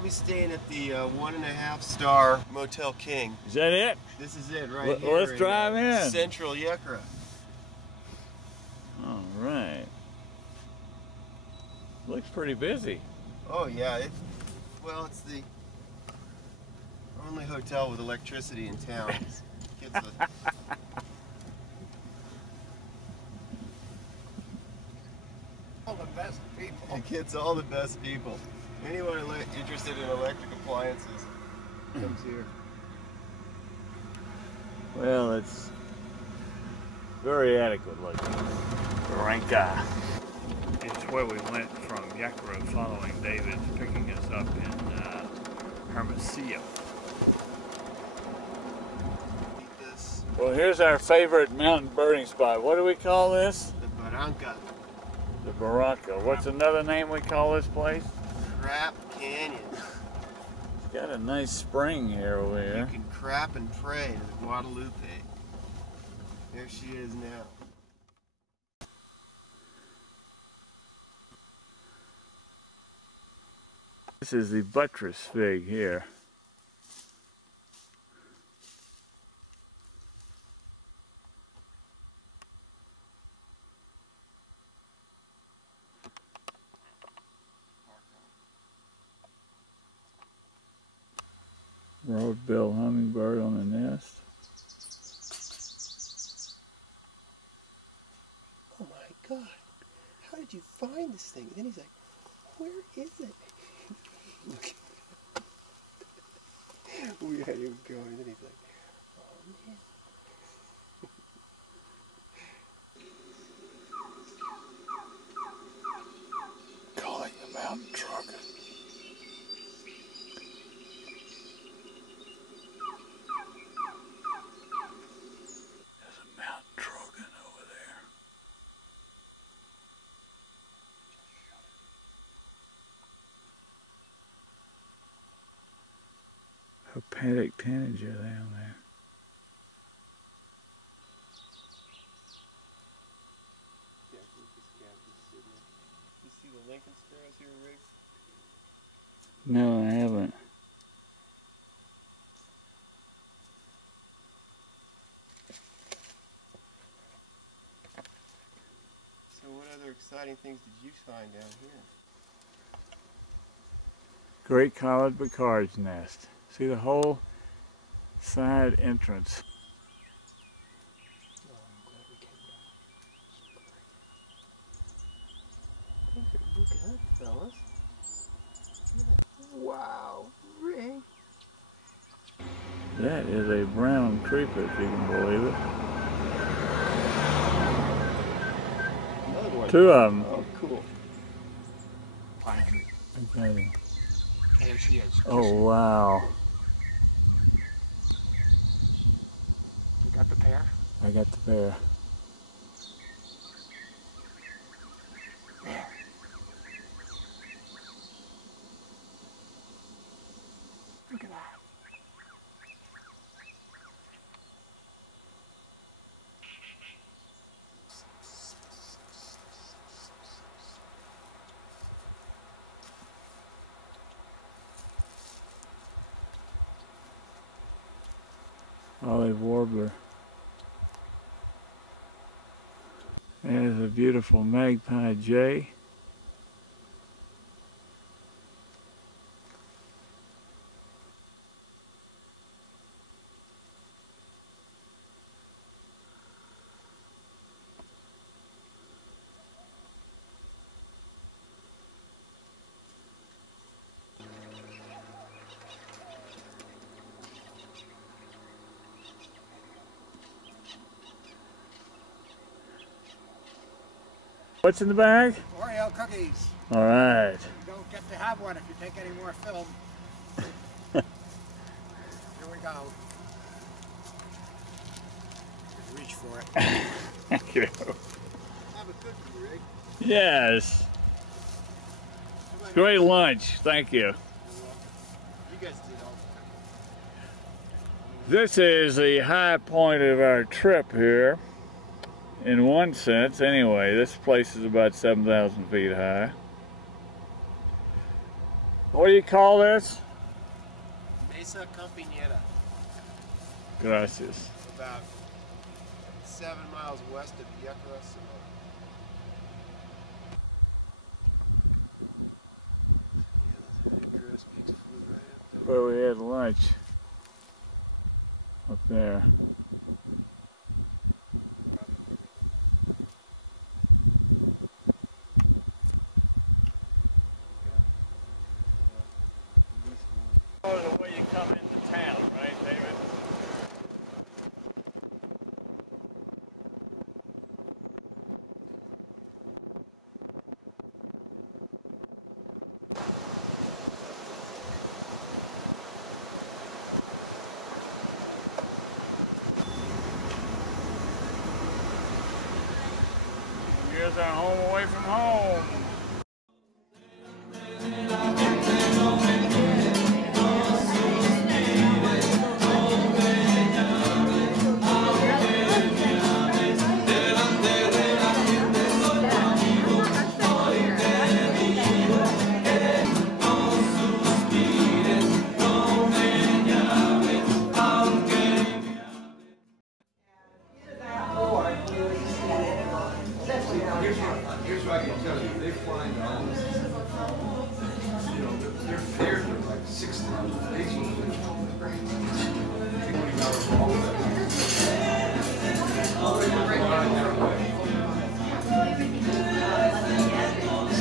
We'll be staying at the 1.5-star Motel King. Is that it? This is it right here. Let's drive in. Central Yucca. All right. Looks pretty busy. Oh yeah, well, it's the only hotel with electricity in town. All the best people. It gets all the best people. Anyone interested in electric appliances comes here. Well, it's very adequate looking. Barranca. It's where we went from Yacro following David picking us up in Hermosillo. Well, here's our favorite mountain birding spot. What do we call this? The Barranca. The Barranca. What's another name we call this place? Crap Canyon. It's got a nice spring here over here. You can crap and pray to the Guadalupe. There she is now. This is the buttress fig here. Broad-billed hummingbird on the nest. Oh my God, how did you find this thing? And then he's like, where is it? Look. We had him going, and then he's like, oh man. Calling the mountain trucker. A paddock tanager down there. You see the Lincoln sparrows here, Rick? No, I haven't. So what other exciting things did you find down here? Great collared Bacard's nest. See the whole side entrance. Oh, I'm glad we came down. Look at that, fellas. Wow, Ray. That is a brown creeper, if you can believe it. Another one. Two of them. Oh, cool. Pine tree. Okay. There she is. Oh, wow. You got the pair? I got the pair. There. Look at that. Olive warbler. There's a beautiful magpie jay. What's in the bag? Oreo cookies. All right. You don't get to have one if you take any more film. Here we go. Just reach for it. Thank you. Have a cookie, Rick. Yes. Great lunch. Thank you. You guys did all This is the high point of our trip here. In one sense, anyway. This place is about 7,000 feet high. What do you call this? Mesa Campinera. Gracias. About 7 miles west of Yekra, Sonora. Where we had lunch. Up there. Oh, the way you come into town, right, David? Here's our home away from home. Here's what I can tell you. They find their fares are like 6,000 pesos.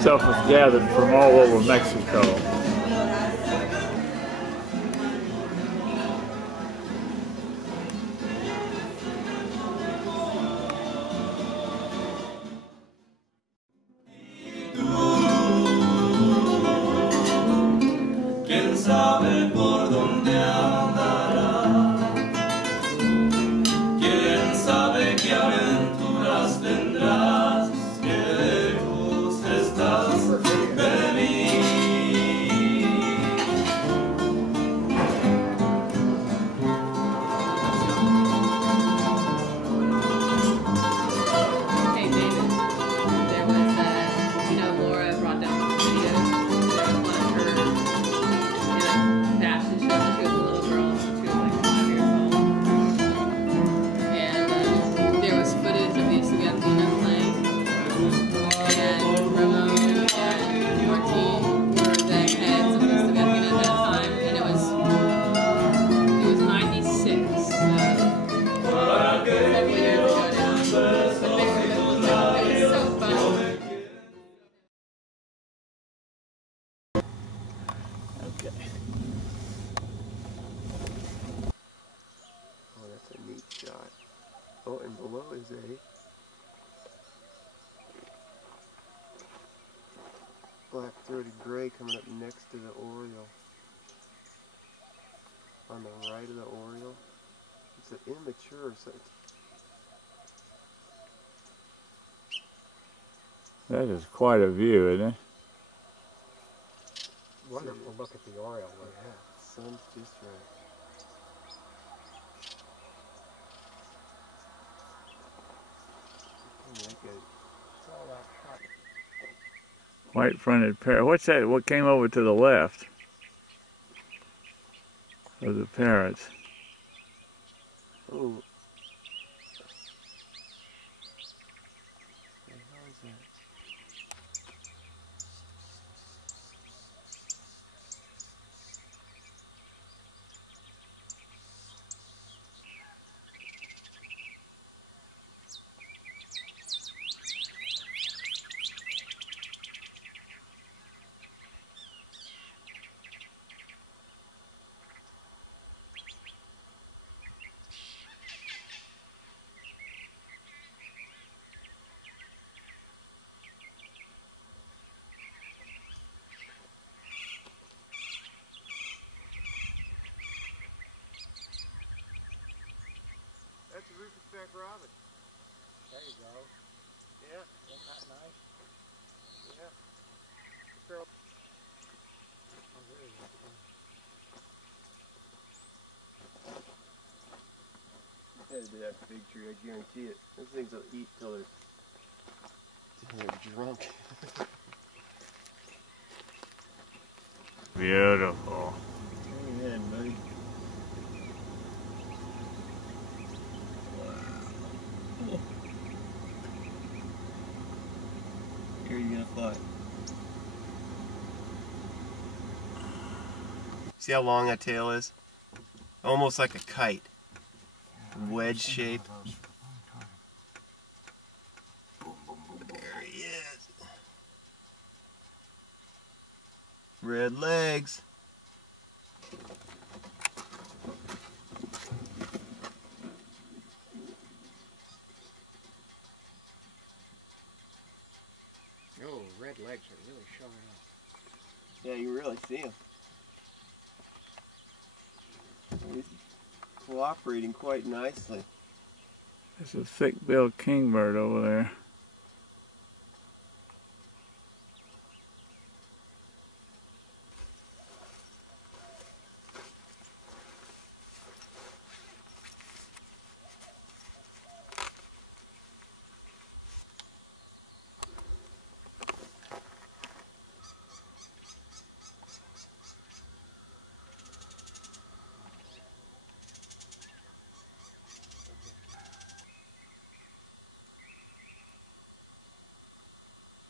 Stuff was gathered from all over Mexico. Sabe por dónde andará, quién sabe qué aventuras tendrás, qué lejos estás de mí. Hey David, there was, you know, Laura brought down some videos. There was one of her fashion show when she was a little girl. She was like 5 years old. And there was footage of the Estudiantina playing. And Ramon and Martin were the heads of the Estudiantina at that time. And it was 96. So several years ago now. But it was so fun. Okay. Oh, that's a neat shot. Oh, and below is a black-throated gray coming up next to the oriole. On the right of the oriole. It's an immature, so That is quite a view, isn't it? Wonderful look at the oriole. yeah, the sun's just right. It's all that hot. White-fronted parrot. What's that? What came over to the left of the parrots? Oh. What the hell is that? That's a rufous-back robin. There you go. Yeah. Isn't that nice? Yeah. Oh, there you go. Headed to that big tree, I guarantee it. Those things will eat till they're drunk. Beautiful. Go ahead, buddy. Wow. Here are you gonna fly? See how long that tail is? Almost like a kite. Wedge shape. There he is. Red legs. Oh, red legs are really showing up. Yeah, you really see him. He's cooperating quite nicely. There's a thick-billed kingbird over there.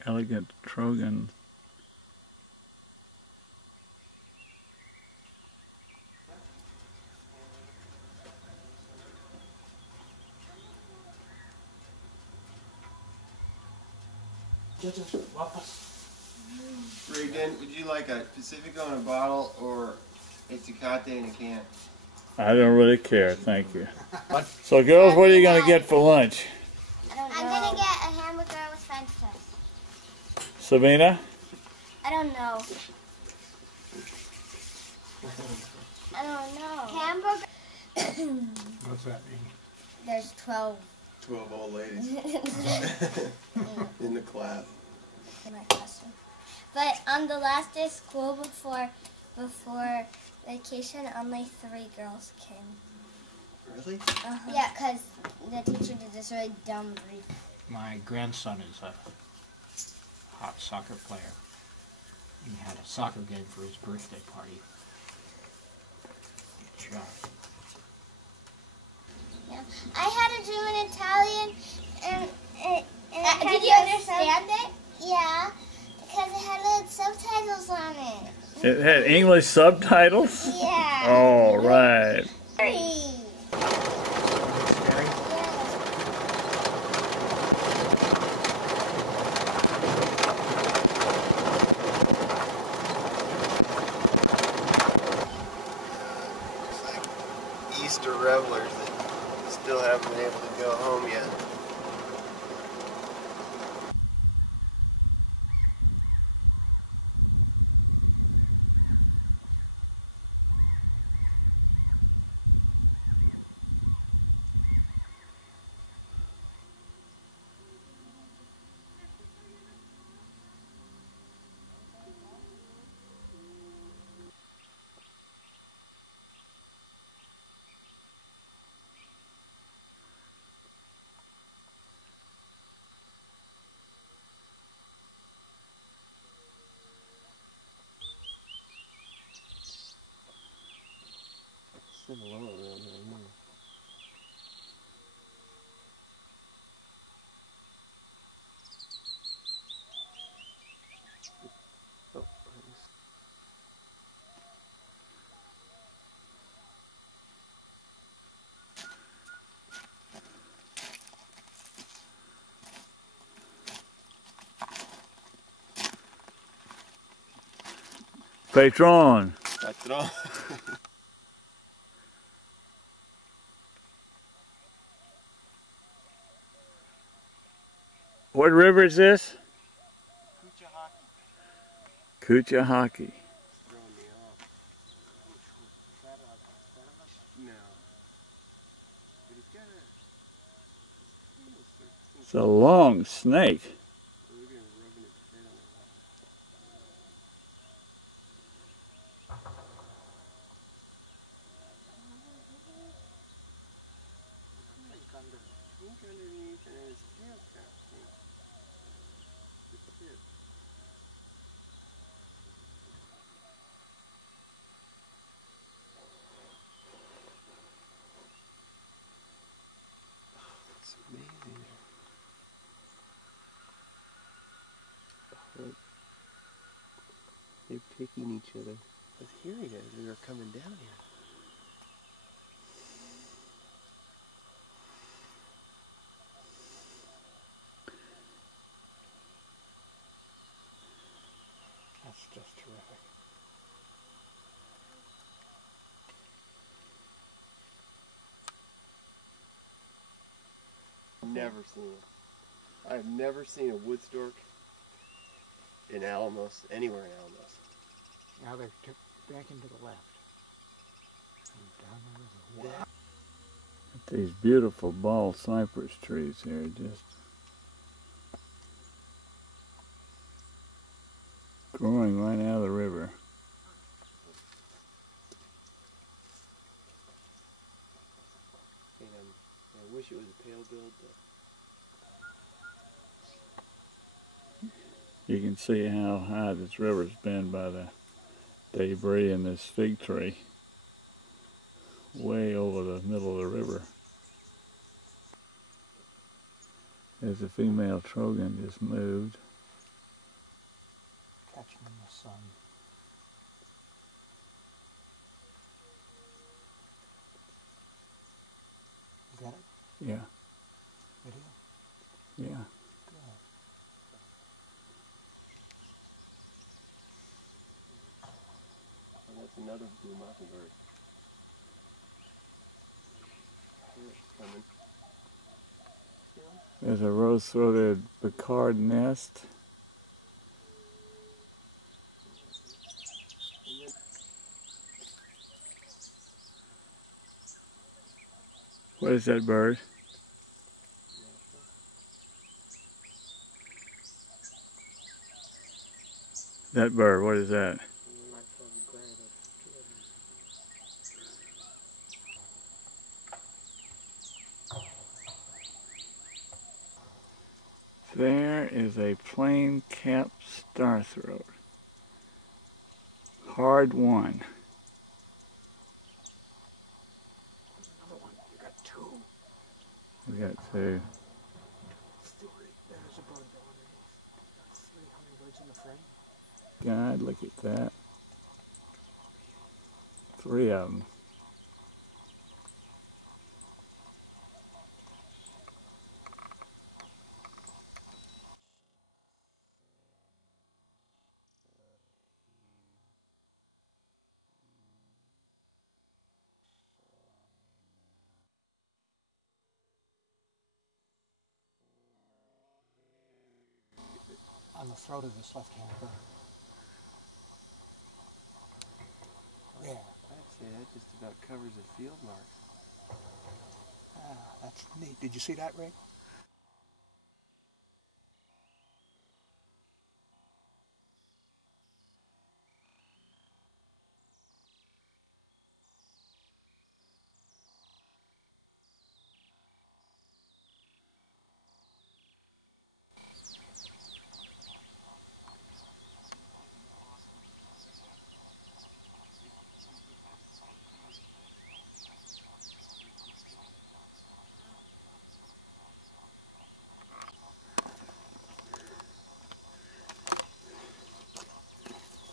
Elegant Trogon. Regan, would you like a Pacifico in a bottle or a Tecate in a can? I don't really care, thank you. So girls, what are you gonna get for lunch? I'm gonna get a hamburger with French toast. Sabina? I don't know. I don't know. Hamburger. What's that mean? There's 12 12 old ladies in the class. in my classroom. But on the last day of school before vacation, only 3 girls came. Really? Yeah, because the teacher did this really dumb read. My grandson is a hot soccer player. He had a soccer game for his birthday party. Good job. Yeah. I had a dream in Italian, and did you understand it? Yeah, because it had little subtitles on it. It had English subtitles? Yeah. Oh, right. Scary. Easter revelers that still haven't been able to go home yet. Been a lot around here, I know. Oh, Patron. that's it all. What river is this? Cuchahaki. Throwing me off. No. But he's got a... It's a long snake. We're gonna rubbing his head on the wall. Pink underneath and his tail cap pink. It's it. kicking each other. I was hearing it as we were coming down here. That's just terrific. Never seen it. I've never seen a wood stork in Alamos, anywhere in Alamos. Now they're back into the left. And down the river. Wow. These beautiful bald cypress trees here, just growing right out of the river. And I wish it was a pale build, but You can see how high this river's been by the debris in this fig tree. Way over the middle of the river. There's a female trogon just moved. Catch them in the sun. You got it? Yeah, Video? yeah. Good. oh, that's another blue mockingbird. Here it's coming. There's a rose-throated Picard nest. What is that bird? That bird, what is that? There is a plain-capped starthroat. Hard won. Another one. You got two. We got two. There's a bird down underneath. Got 3 hummingbirds in the frame. God, look at that. 3 of them. On the throat of this left-hand bird. There. I'd say that just about covers the field marks. Ah, that's neat. Did you see that, Ray?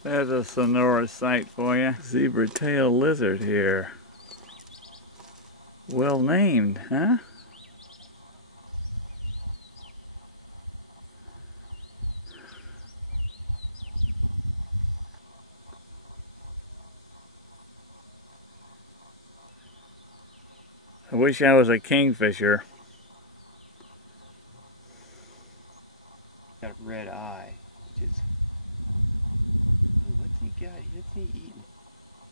There's a Sonora sight for you. Zebra-tailed lizard here. Well named, huh? I wish I was a kingfisher. Got a red eye, which is... Oh, what's he got? What's he eating?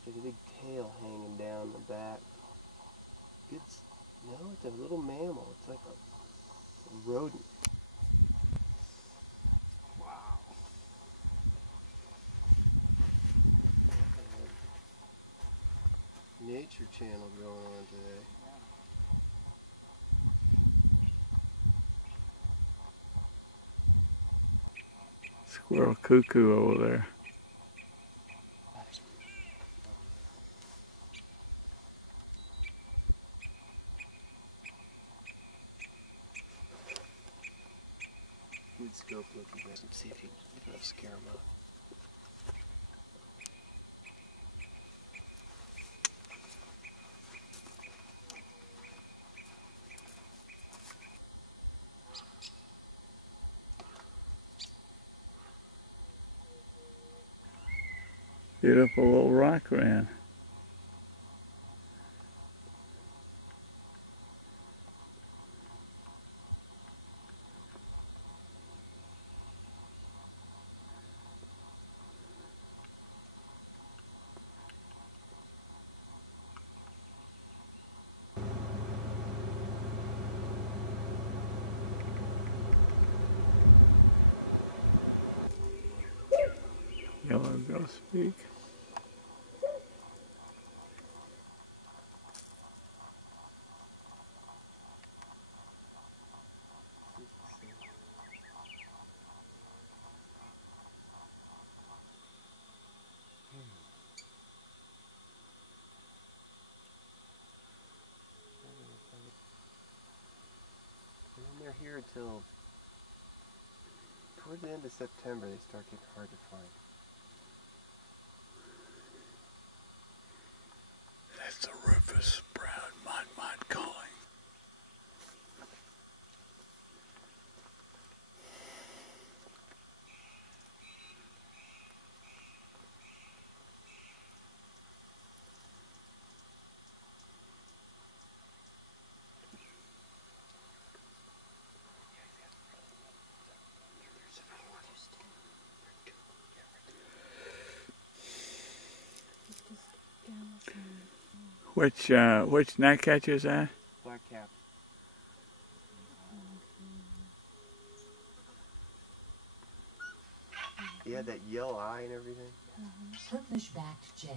There's a big tail hanging down the back. It's... No, it's a little mammal. It's like a rodent. Wow. Nature Channel going on today. Squirrel cuckoo over there. Good scope looking at him, see if he can scare him up. Beautiful little rock wren. Yellow grosbeak. And then they're here until toward the end of September. They start getting hard to find. That's the rufous brown mud calling. Which gnatcatcher is that? Black cap. He had that yellow eye and everything. Purplish-backed jay.